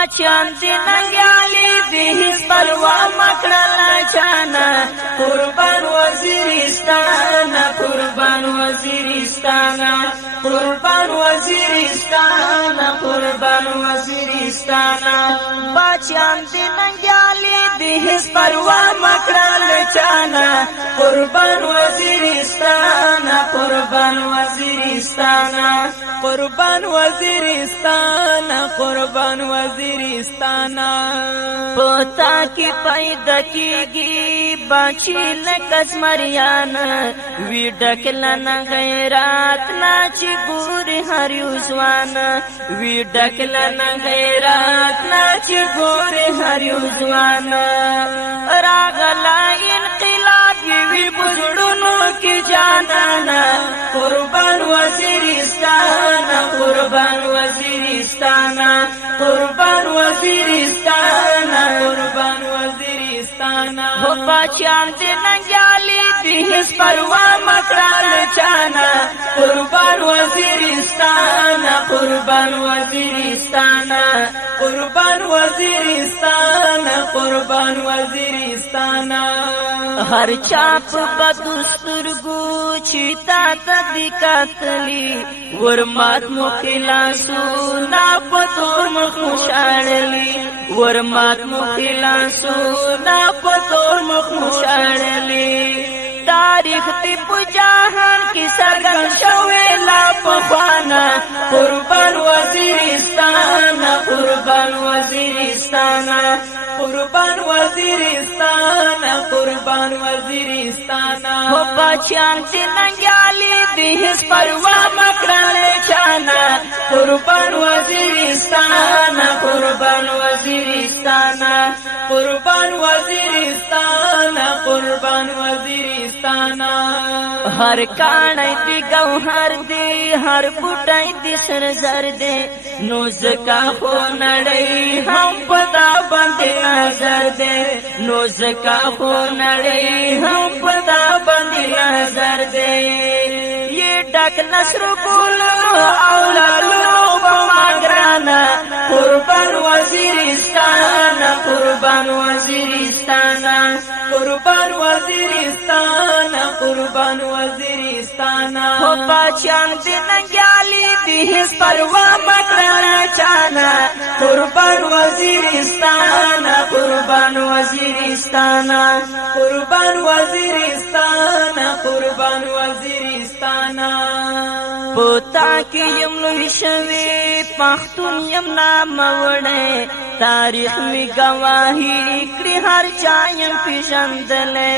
باچان دی ننگیالی دی هیس پروا مکڑلا چانا قربان وزیرستان قربان وزیرستان قربان وزیرستان قربان وزیرستان باچان دی ننگیالی دی هیس پروا مکڑلا چانا قربان وزیرستان قربان وزیرستان قربان وزیرستان قربان وزیرستان پتا کی پیدا کیگی باچی لکس مریان وی ڈکلن غیرات ناچی گوری ہر یوزوان وی ڈکلن غیرات ناچی گوری ہر یوزوان راغلا انقلاب وی بزرونو کی جانانا قربان وزیرستان قربان وزیرستان قربان وزیرستان قربان وزیرستان ہو باچان دی ننگیالی دی ہس پروا مکرال چانا قربان وزیرستان قربان وزیرستان قربان وزیرستان قربان وزیرستان ہر چاپ بدستر گو چیتا تدی کاتلی ورمات مخلاسو نا پتور مخمشارلی ورمات مخلاسو نا پتور مخمشارلی تاریخ تی پجاہن کی سرگن شویلا پخوانا قربان وزیرستان قربان وزیرستان قربان وزیرستان قربان وزیرستان ہو باچان تی ننگیالی دی ہس پروا مکرل چانا قربان وزیرستان قربان وزیرستان قربان وزیرستان قربان وزیرستان ہر کانائی دی گوہر دی ہر بوٹائی دی سرزر دی نوزکا خو نڑی ہم پتا بندی نظر دے نوزکا خو نڑی ہم پتا بندی نظر دے یہ ڈک نصر بولو اولالو بماگرانا قربان وزیرستان قربان وزیرستان قربان وزیرستان قربان وزیرستان ہو باچان دی ننگیالی دی ہس پروا مکرنا چانا قربان وزیرستان قربان وزیرستان قربان وزیرستان قربان وزیرستان پوتا کی یم لوی شوی پختون یم نام وڑے تاریخ میں گواہی کری ہر چایم پیشندلے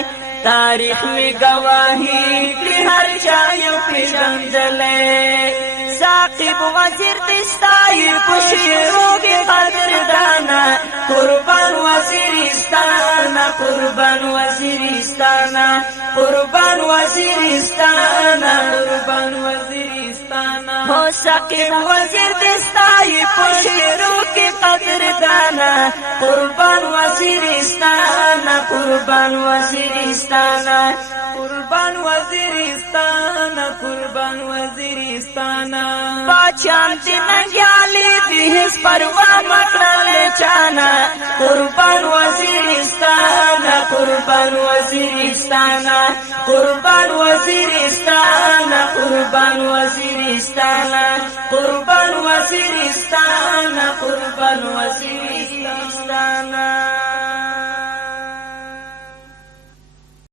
تاریخ میں گواہی کری ہر چایم پیشندلے ثاقب وزیر دستائی پشیرو کی قدر دانا قربان وزیرستان قربان وزیرستان قربان وزیرستان قربان وزیرستان ہو ثاقب وزیر دستائی پشیرو کی قدر دانا قربان وزیرستان قربان وزیرستان قربان وزیرستان قربان وزیرستان باچان دی ننگیالی دی ہس پروا مکرل چانا قربان وزیرستان قربان وزیرستان قربان وزیرستان قربان وزیرستان قربان وزیرستان قربان وزیرستان